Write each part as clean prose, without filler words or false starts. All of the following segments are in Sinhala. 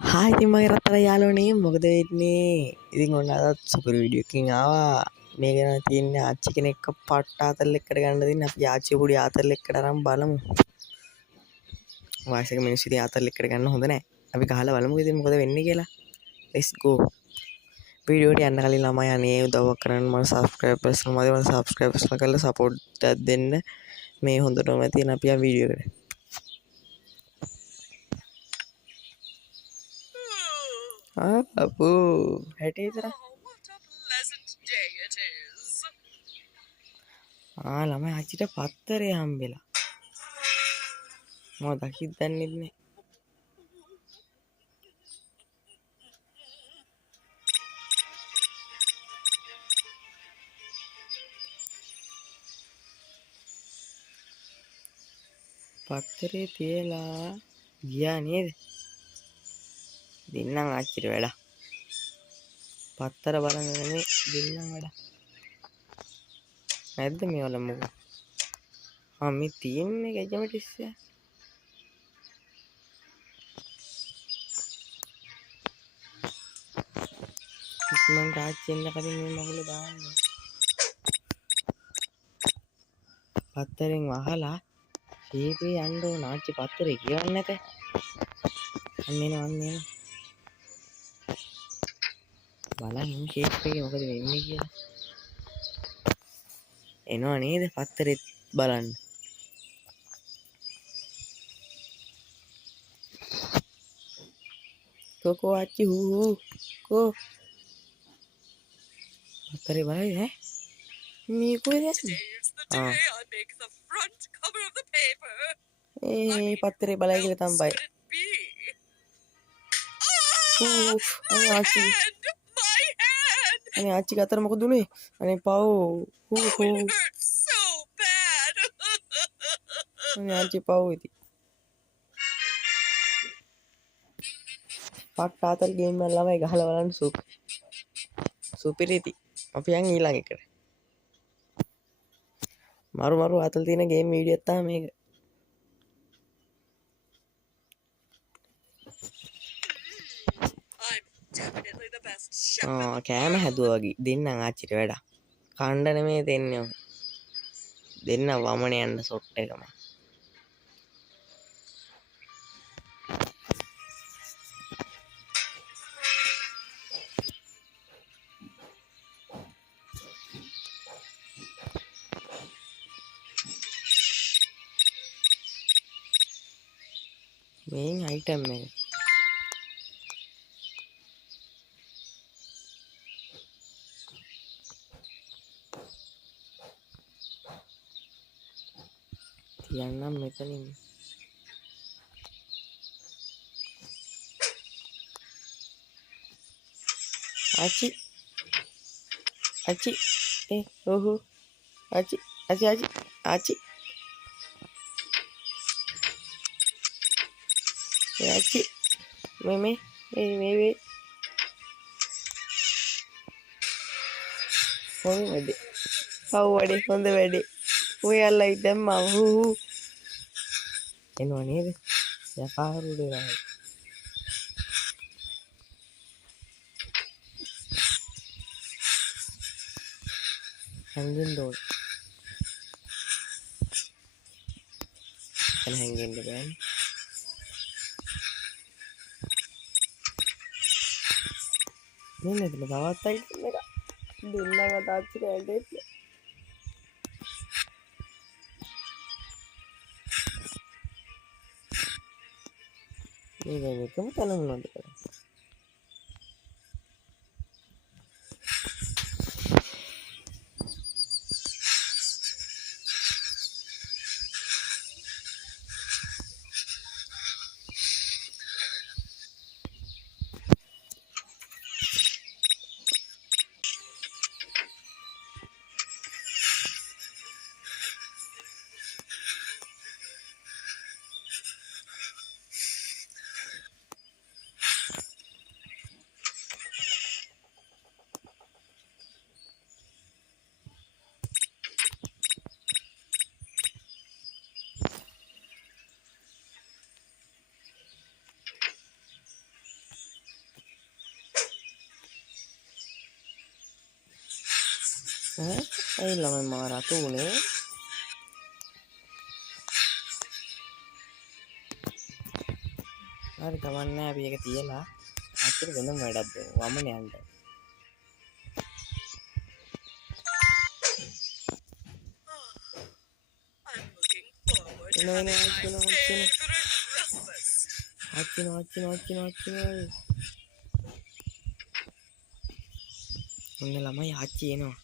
හායි ඉතින් මගේ රත්තර යාළුවනේ මොකද වෙන්නේ? ඉතින් ඔන්න අදත් සුපර් වීඩියෝ එකකින් ආවා. මේ ගැන තියෙන්නේ ආච්චි කෙනෙක්ව පට්ට ආතල් එක්කට ගන්න දෙන්නේ. අපි ආච්චි පොඩි ආතල් එක්කට අරන් බලමු. වයසක මිනිස්සු ඉතින් ආතල් එක්කට ගන්න හොඳ නැහැ. අපි ගහලා බලමු ඉතින් මොකද වෙන්නේ කියලා. let's go. වීඩියෝට යන්න කලින් ළමයි අනේ උදව්වක් කරන්න මට සබ්ස්ක්‍රයිබර්ස් මම සබ්ස්ක්‍රයිබර්ස්ලා කරලා සපෝට් එකක් දෙන්න. මේ හොඳටම තියෙන අපි ආ වීඩියෝ එකට. අපෝ හැටේ විතර ළමයි අච්චිට පත්තරේ හම්බෙලා මම දකිත් දන්නෙත් නෑ පත්තරේ තියලා ගියා නේද දෙන්නම් අච්චිට වැඩ පත්තර බලන්න නෙමෙයි දෙන්නම් වැඩ නැද්ද මේවල මොකෝ මේ තියෙන්නේ ගැජම ටිස්සේ ඉක්මනට ආච්චි එන්න කලින් මේ මගුල දාන්න පත්තරෙන් වහලා ශීපේ යන්න ඕන ආච්චි පත්තරේ කියවන්නේ නැත අන්න එනවා බලන්න ෂේප් එකේ මොකද වෙන්නේ කියලා එනවා නේද පත්තරෙත් බලන්න කොකෝ ආච්චි හූ කෝ පත්තරේ බලයි ඈ මේ කොහෙද යන්නේ ඒ පත්තරේ බලයි කියලා තමයි අනේ ආච්චි අනේ ආච්චි අතර මොකද උනේ අනේ පව් හූ අනේ ආච්චි පව් ඉති පට්ට ආතල් ගේම් වල ළමයි ගහලා බලන්න සුපිරිති අපි යන් ඊළඟ එකට මරු ආතල් තියෙන ගේම් වීඩියෝ එකක් තමයි මේක කෑම හැදුවා වගේ දෙන්නම් ආච්චිට වැඩක් කණ්ඩ නෙමෙයි දෙන්නේ දෙන්න වමන යන්න සොට් එකම මේන් අයිටම් එක තියන්නම් මෙතනින් ආච්චි ඔහු ආච්චි ආච්චි මේ හොඳ වැඩේ පව් වැඩේ හොඳ වැඩේ ඔයල්ලා දැම්මා හූ එනවා නේද යකාරුඩේ රායි හැංගෙන්න ඕන එතන හැංගෙන්න බෑනේ මෙන්න එතන තවත් අයිටම් එක දෙන්නම තාච්චිට ඇදෙන්න මේක එකම තැන වුණාද ඇයි ළමයි මාව රතු උනේ? හරි කමන්නේ අපි ඒක තියලා අච්චර වෙනම වැඩක් දෙමු. වමන යන්න. ඔන්න ළමයි ආච්චි එනවා.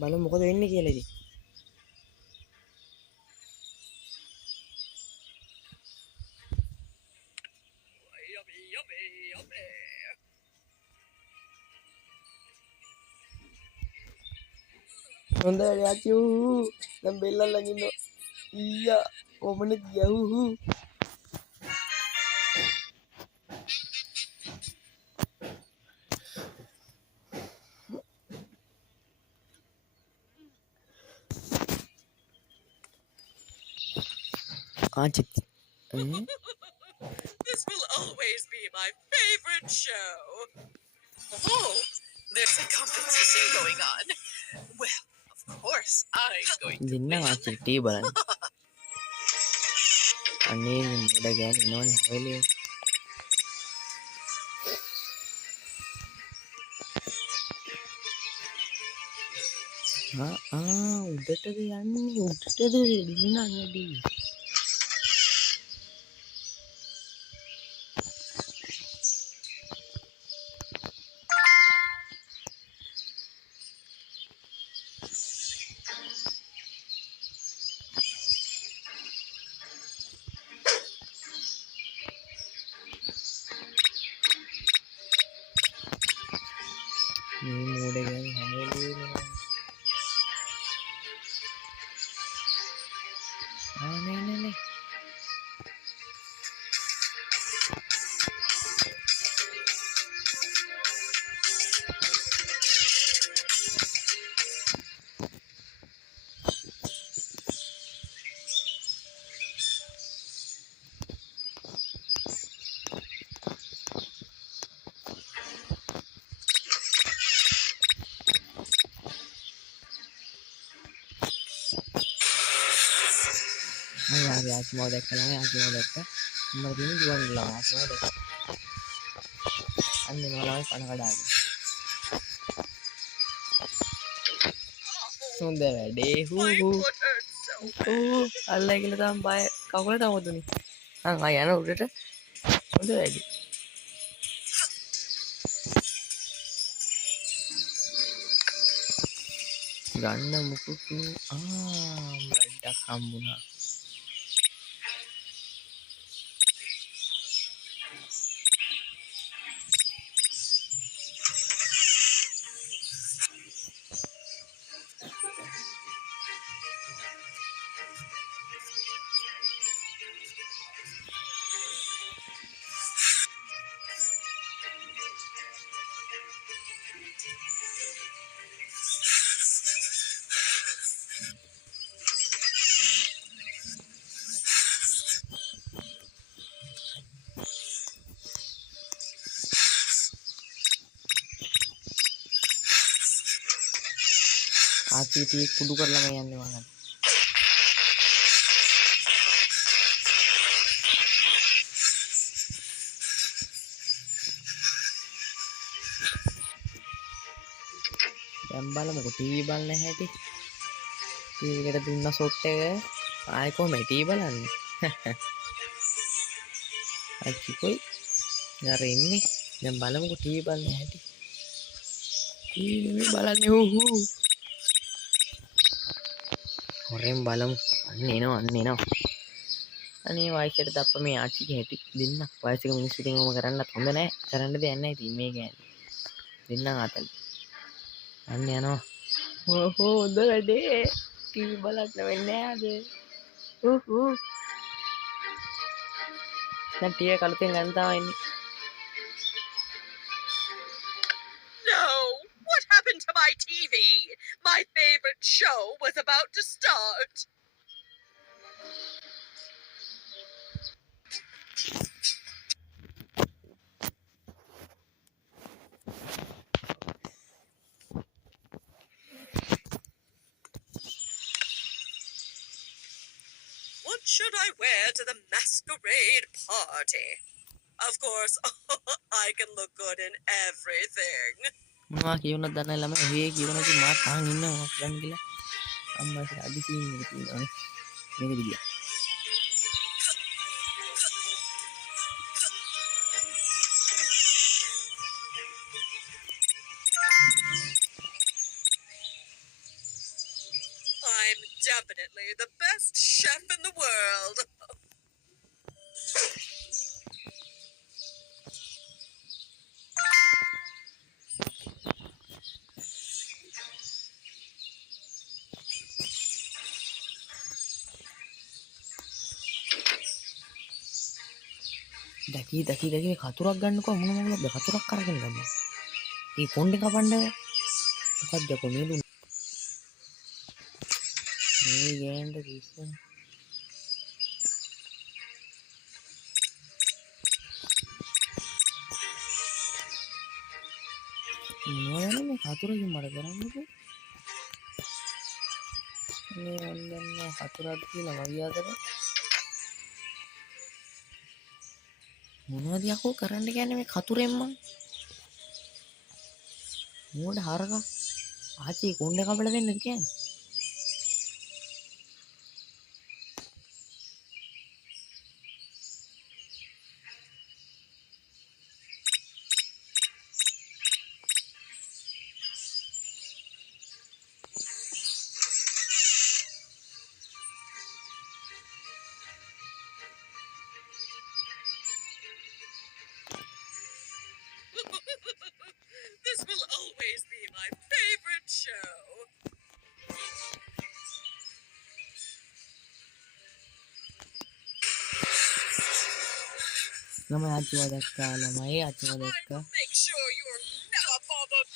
බලමු මොකද වෙන්නේ කියලා ඉතින්. හොඳයි ආච්චි දැන් බෙල්ලන් ළඟ ඉන්නවා. ඊයා ඔමනේ ගියහු. ආච්චි This will always be my favorite show. Oh, there's a competition going on. Well, of course, I'm going to දෙන්න win. ආච්චි ටී බලන්න. අනේ මුඩ ගෑන ඉන්නවනේ හැවෙලේ. උඩටද යන්නේ උඩටද දිනන්නදී. මේ මෝඩ ගෑන හැමවෙලේම නේ. ආච්චි මාව දැක්කලා ආච්චි මාව දැක්ක. මම දින දුවන්ලා ආච්චි මාව දැක්ක. අන්න නෝලාවේ පණ කඩාගෙන. හොඳ වැඩේ My foot hurts so අල්ලයි කියලා තාම බය කකුලට අමුතුනේ. යන උඩට හොඳ වැඩි. ගන්න මුකුත් බඩක් හම්බුණා. ආච්චි ටික කුඩු කරලා මම යන්නේ මං. දැන් බලමුකෝ ටීවී බලන්න හැටි. ටීවී එකට දුන්න සොට් එක ආයෙ කොහොමද ටීවී බලන්නේ? ආච්චි කොයි යාර ඉන්නේ. දැන් බලමුකෝ ටීවී බලන්න හැටි. ටීවී බලන්නේ හොරෙන් බලමු. අන්න එනවා. අනේ වයසට දප්ප මේ ආච්චිගේ හැටි දෙන්න. වයසක මිනිස්සු ඉතින් ඔම කරන්නත් හොඳ නැහැ. කරන්න දෙයක් නැහැ ඉතින් මේ ගෑනේ. දෙන්නම් ආතල්. අන්න යනවා. හොඳ වැඩේ. ටීවී බලන්න වෙන්නේ නැහැ අද. දැන් ටීවී කලතෙන් ගන්න තමයි ඉන්නේ. No! What happened to my TV? My favorite show was about to start. to the masquerade party. Of course, I can look good in everything. මොනවා කියවුණත් දන්නේ ළමයි ඔහේ කියවනකි මාත් අහන් ඉන්නවා කරන්න කියලා අම්මා ඉතින් අදි සීන් එක තියෙනවානේ මේකද ගියා I'm definitely the best chef in the world. දැකි මේ කතුරක් ගන්නකෝ මොන මොකද කතුරක් අරගෙන ගන්නවා මේ කොණ්ඩේ කපන්න මොකක්ද කොමේලු මේ ගෑනට කිස්සන මොනවද මේ කතුරකින් මට කරන්නේ මේ වන්දන්න කතුරක් කියලා මගේ අතට මොනවද යකෝ කරන්න කියන්නේ මේ කතුරෙන්ම මෝඩ හරක ආච්චි කොණ්ඩේ කපලා දෙන්නද කියන්නේ This will always be my favorite show. ළමයි ආච්චිව දැක්කා ළමයි ආච්චිව I දැක්කා will make sure you're never bothered.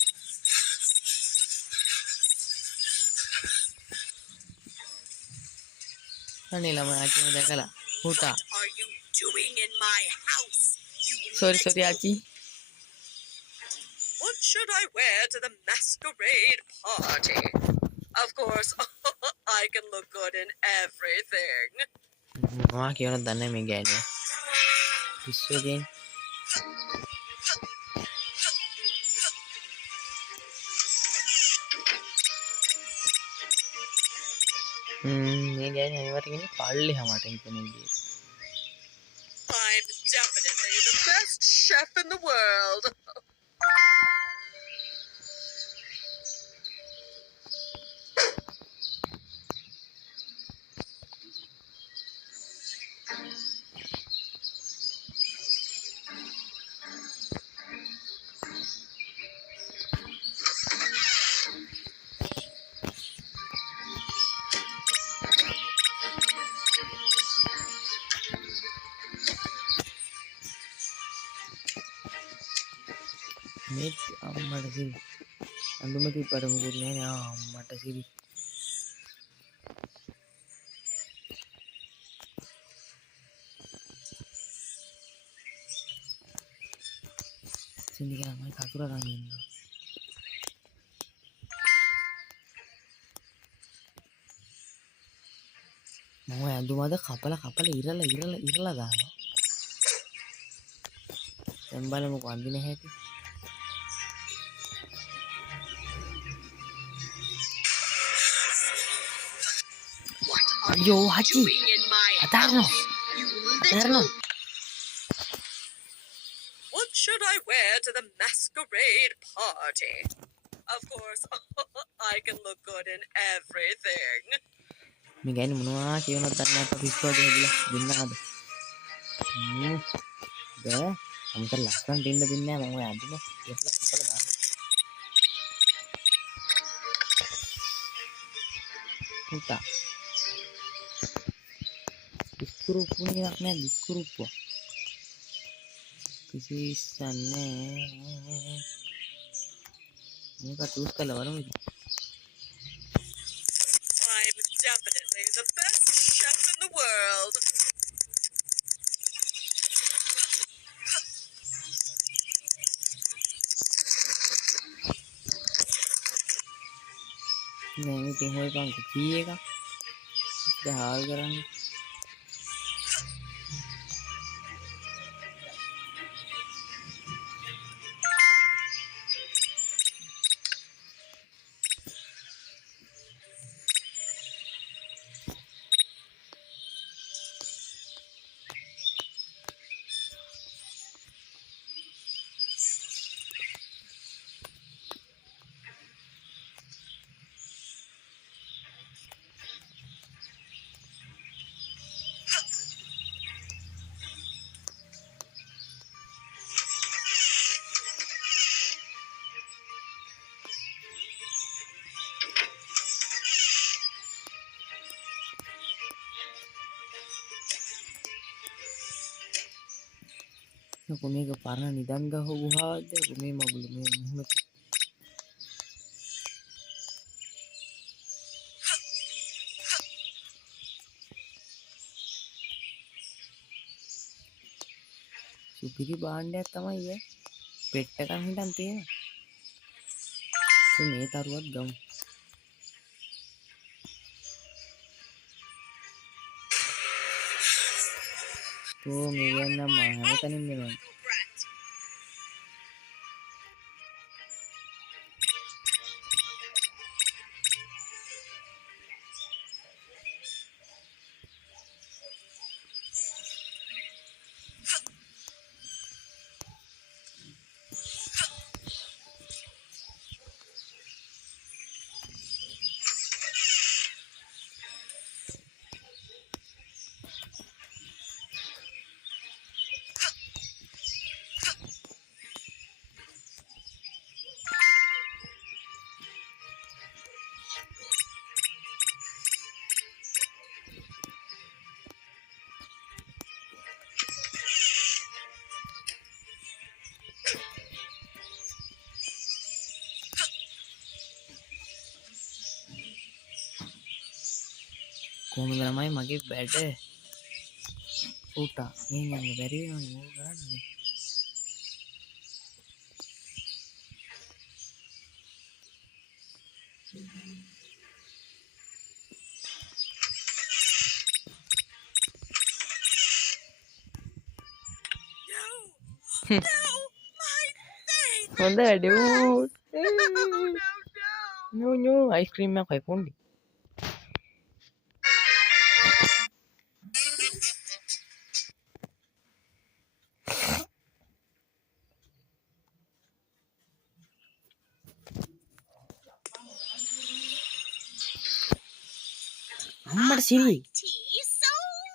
අනේ ළමයි ආච්චිව දැකලා හුටා What are you doing in my house? You sorry little- ආච්චි What should I wear to the masquerade party? Of course, I can look good in everything. මොනවා කියවනද දන්නේ මේ ගෑනියා පිස්සුව දෙන්නේ මේ ගෑනියා අනිවාර්යෙන් ඉන්නේ පල්ලේ හැමට ඉන්නේ I'm definitely the best chef in the world. මේ අම්මට සිරි අඳුම තිබ්බට මොකුත් නැහැ නේ අම්මට සිරි සින්දි කියලා මම කකුර ගන්න ඉන්නවා මම ඇඳුමද කපලා ඉරලා දානවා දැන් බලමුකෝ අඳින හැටි What are අයියෝ you ආච්චි doing in my අතාරනවා house? You අතාරනවා little... What should I wear to the masquerade party? Of course, I can look good in everything. මේ ගෑනි මොනවා කියවනවද දන්නේ නැහැ පිස්සුව දෙවිලා දෙන්නාද බෑ අම්තර ලස්සනට ඉන්න දෙන්නේ නැහැ මම ඔය අඳුම ඉරලා කපලා දානවා පුතා diskurupnya anaknya diskurup kisisannya ini terus kalau orang I'm definitely the best chef in the world. ini tinggal kan kucing kan udah hal kan මේක පරණ නිදන් ගහ ගුහාවක්ද මේ මගුල මේ මුහුණ සුපිරි භාණ්ඩයක් තමයි ඈ පෙට්ටකම් හිටන් තියෙන මේ තරුවත් ගමු මේ ගන්න මම හැමතැනින්ම වෙනවා Little brat. කොහොමද ළමයි මගේ බැඩ උටා මේ යන්න බැරි වෙනවනේ මොකද කරන්නේ No, my favorite. හොඳ වැඩ ඌ No. නෝ අයිස්ක්‍රීම් එකක් කයි කොණ්ඩි අම්මට සිරි Tea so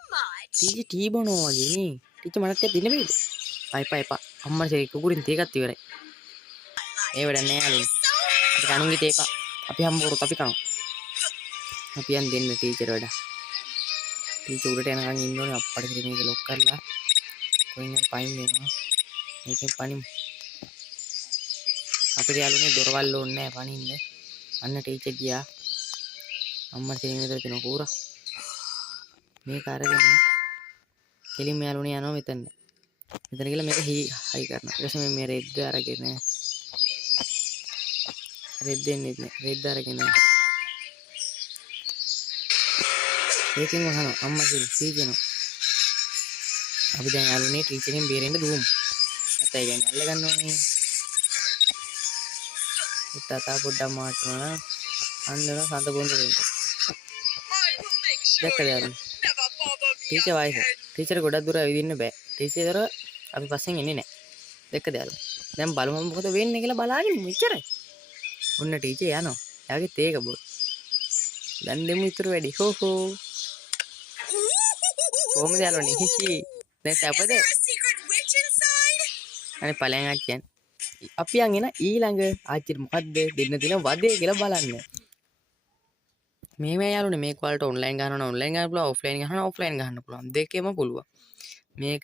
much. Teacher tea බොනවා වගේ නේ ටීචර් මටත් දෙන්න බෑද එපා අම්මට සිරි කුකුරින් තේ එකක් ඉවරයි ඒ වැඩ නෑ අලු අපි කණුන්ගේ තේ එපා අපි හම්බුරොත් අපි කමු අපි යන් දෙන්න ටීචර් වැඩ ටීචර් උඩට යනකම් ඉන්න ඕනේ අප්පට සිරි මේක ලොක් කරලා කොයින් හරි පයින් දෙනවා මේකෙන් පනිමු අපිට යාළුවනේ දොරවල් ඕනේ නෑ පනින්න අන්න ටීචර් ගියා අම්මට සිරි මෙතන තියෙන කූරා මේක අරගෙන කෙලින්ම යාළුවනේ යනවා මෙතන ගිහලා මේක හයි කරනවා ඊට පස්සේ මේ රෙද්ද අරගෙන රෙද්ද එන්නේ නැහැ රෙද්ද අරගෙන ඒකෙන් වහනවා අම්මා කියනවා අපි දැන් යාළුවනේ ටීචර්ගෙන් බේරෙන්න දුවමු නැත්නම් ඒ කියන්නේ අල්ල ගන්නෝනේ තාතා පොඩ්ඩක් මාටනවා අන්නන සඳ බොඳ වෙනවා I will make sure දැක්කද you යාළුවනේ never bother me ටීචර් වයිස again. ටීචර් ගොඩක් දුර ඇවිදින්න බෑ ටීචර් අපි පස්සෙන් එන්නේ නැහැ දැක්කද යාළුවා දැන් බලමු මොකද වෙන්නේ කියලා බලාගෙන මෙච්චරයි ඔන්න ටීචර් යනවා එයාගේ තේක බොල් දැන් දෙමු ඉතුරු වැඩි හෝ කොහොමද යාළුවනේ හිහි දැන් Is සැපද there a secret witch inside? අනේ ඵලයන් ආච්චියන් අපි යන් එන ඊළඟ ආච්චිට මොකද්ද දෙන්න තියෙන වදේ කියලා බලන්න මේ යාළුවනේ මේක වලට ඔන්ලයින් ගහනවා ඔන්ලයින් ගන්න පුළුවන් ඔෆ්ලයින් ගහනවා ඔෆ්ලයින් ගන්න පුළුවන් දෙකේම පුළුවන් මේක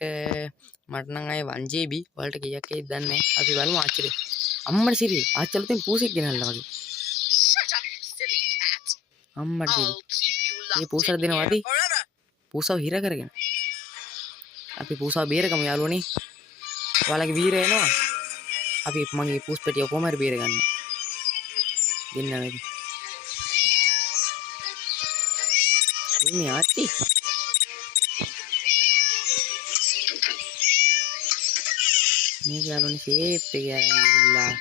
මට නම් අය 1GB වලට කීයක් ඒද දන්නේ නැහැ අපි බලමු ආච්චිට අම්මට සිරි ආච්චලෙන් පූසෙක් ගෙනල්ලා වගේ Shut up, you silly cat. අම්මට සිරි I'll keep you මේ locked පූසට in දෙනවා here ඇති forever. පූසාව හිර කරගෙන අපි පූසාව බේරගමු යාළුවනේ ඔයාලගේ වීරය එනවා අපි මගේ පූස් පෙටිය කොහොම හරි බේර ගන්න දෙන්න වැඩි මේ ආච්චි මේ යාළුවනේ ෂේප් එක යන ගිහිල්ලා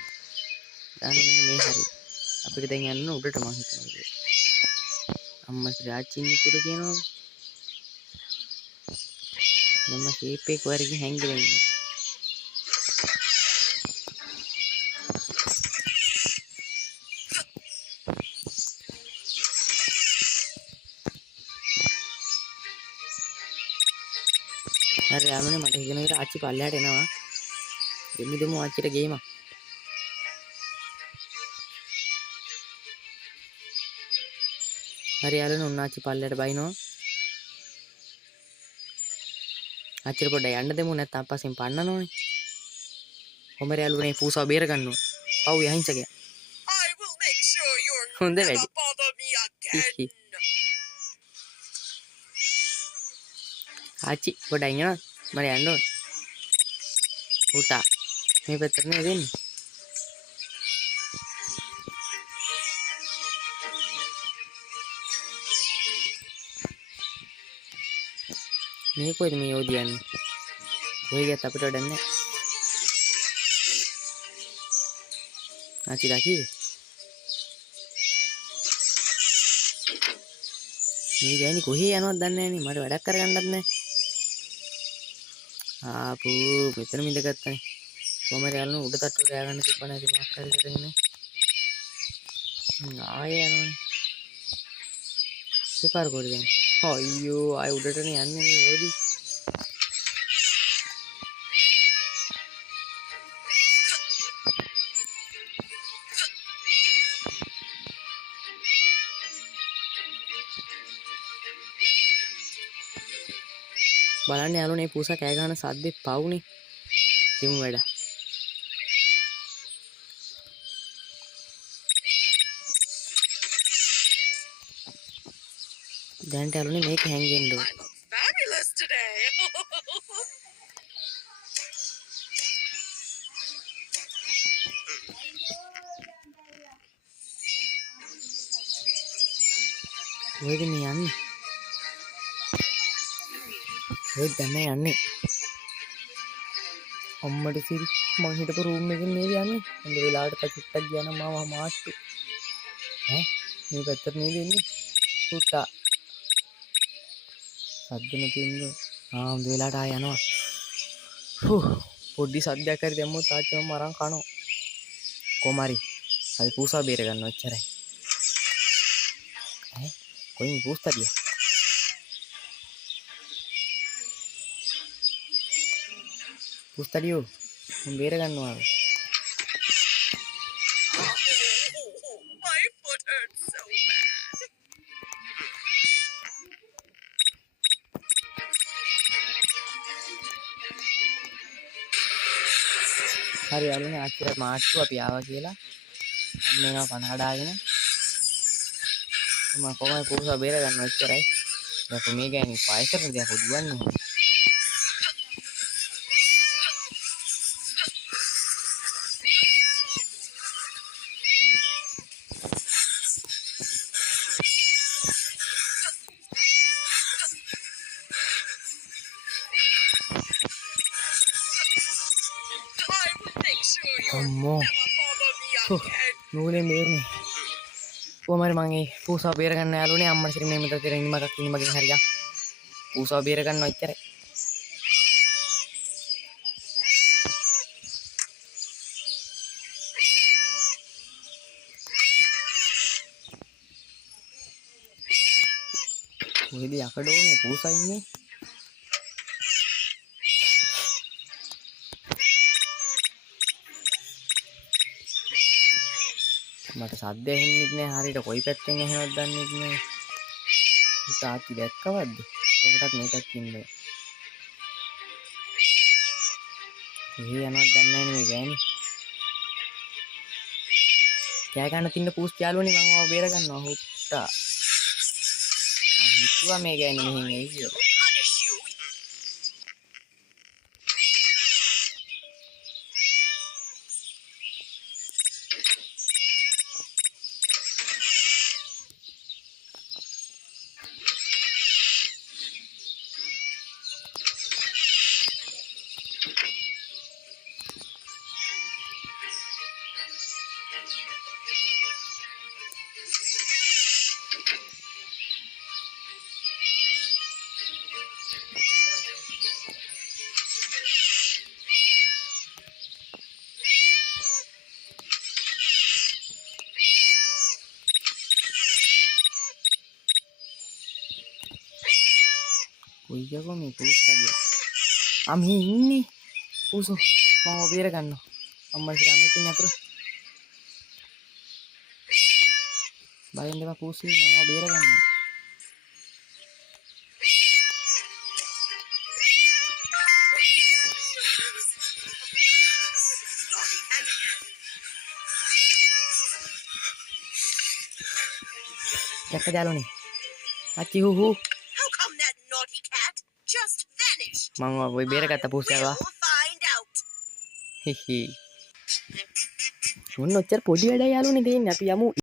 දාන්න මෙන්න මේ හරි අපිට දැන් යන්න උඩට මම හිතනවා අම්මා ආච්චින් උඩ කියනවා මම ෂේප් එක වරකින් හැංගිලා ඉන්නේ හරි යාළුවනේ මට හිතෙන විදිහට ආච්චි පල්ලෙහාට එනවා දෙමු ආච්චිට ගේම හරි යාළුවනේ උන් ආච්චි පල්ලෙහාට බයිනවා අච්චර පොඩ්ඩක් යන්න දෙමු නැත්නම් පස්සෙන් පන්නනෝනේ. කොමර යාළුවනේ පූසාව බේර ගන්න ඕන. පව් යහින්සකයා. I will make sure you're හොඳ never වැඩි. bother me again. ආච්චි පොඩ්ඩක් ඉන්නවා. මම යන්න ඕන. පුතා මේ පැත්තට නේ දෙන්නේ. මේ කොයිද මේ යෝධියන්නේ? කොයි ගියත් අපිට වැඩක් නැහැ. ආච්චි දකි. මේ ගෑණි කොහේ යනවද දන්නේ නැහැ නේ. මට වැඩක් කරගන්නත් නැහැ. ආපෝ මෙතන මිදගත්තනේ. කොමර යාළුවෝ උඩ තට්ටුවට ය아가න්න තිබ්බ නැති මොකක් හරි කරගෙන. ආයෙ යනවනේ. දෙපාර කොහෙද යන්නේ? අයියෝ ආයෙ උඩටනේ යන්නේ මේ යෝධි. බලන්න යාළුවනේ පූසා කෑ ගහන සද්දෙත් පවුනේ. දෙමු වැඩ. දැන්ට යාළුවනේ මේක හැංගෙන්න ඕන. I look fabulous today. කොහෙද මේ යන්නේ? කොහෙද දැන් යන්නේ? අම්මට සිරි මං හිටපු රූම් එකෙන් නේද යන්නේ? හොඳ වෙලාවට පැචුට්ටක් ගියා නම් මාව මාට්ටු. ඈ මේ පැත්තට නේද එන්නේ? පුතා. සද්ද නැති ඉන්නේ. හොඳ වෙලාවට ආය යනවා. පොඩි සද්දයක් හරි දැම්මොත් තාත්තම මරන් කනවා. කොමාරි. අපි පූසා බේර ගන්නවා එච්චරයි. ඈ කොයින් පූස්තරිය? පූස්තරියෝ මම බේර ගන්නවා. My foot hurts so bad. හරි යාළුවනේ ආච්චිට මාට්ටු අපි ආවා කියලා. අන්න එනවා කන කඩාගෙන. මම කොහොමද පූසා බේර ගන්නවා එච්චරයි. දැන් මේ ගෑණි පයසරට දැන් දුවන්නේ. I will make sure you're අම්මෝ never bother me again. නූලෙන් බේරුනේ. කොහමද මං ඒ පූසා බේර ගන්න යාළුවනේ අම්මට සිරි මේ මෙතන තියෙන ඉනිමකක් ඉනිමකින් හරියක්. පූසා බේර ගන්නවා එච්චරයි. කොහෙද යකඩෝ මේ පූසා ඉන්නේ? මට සද්ද ඇහෙන්නෙත් නෑ හරියට කොයි පැත්තෙන් ඇහෙනවද දන්නෙත් නෑ. තාත්ති දැක්කවද්ද? ඔකටත් මේ පැත්තෙන් ඉන්න. කොහේ යනවද දන්නේ නෑනේ මේ ගෑණි. කෑ ගන්න තින්න පූස් යාළුවනේ මම ඔයාව බේර ගන්නවා හොට්ටා. මම හිතුවා මේ ගෑණි මෙහෙන් එයි කියලා. Punish you. කොයියකෝ මේ පූස් කඩිය. මේ ඉන්නේ. පූසෝ මම ඔබ බේර ගන්නවා. අම්මා ඉතින් මෙතන අතර. බයෙන් දෙපා පූසී මම ඔබ බේර ගන්නවා. Naughty cat again. දැක්ක යාළුවනේ අච්චි හූ How come that naughty cat just vanished? මම ඔය බේරගත්ත පූස් යාළුවා We'll find out. හිහි මුන් ඔච්චර පොඩි වැඩ යාළුවනේ තියෙන්නේ අපි යමු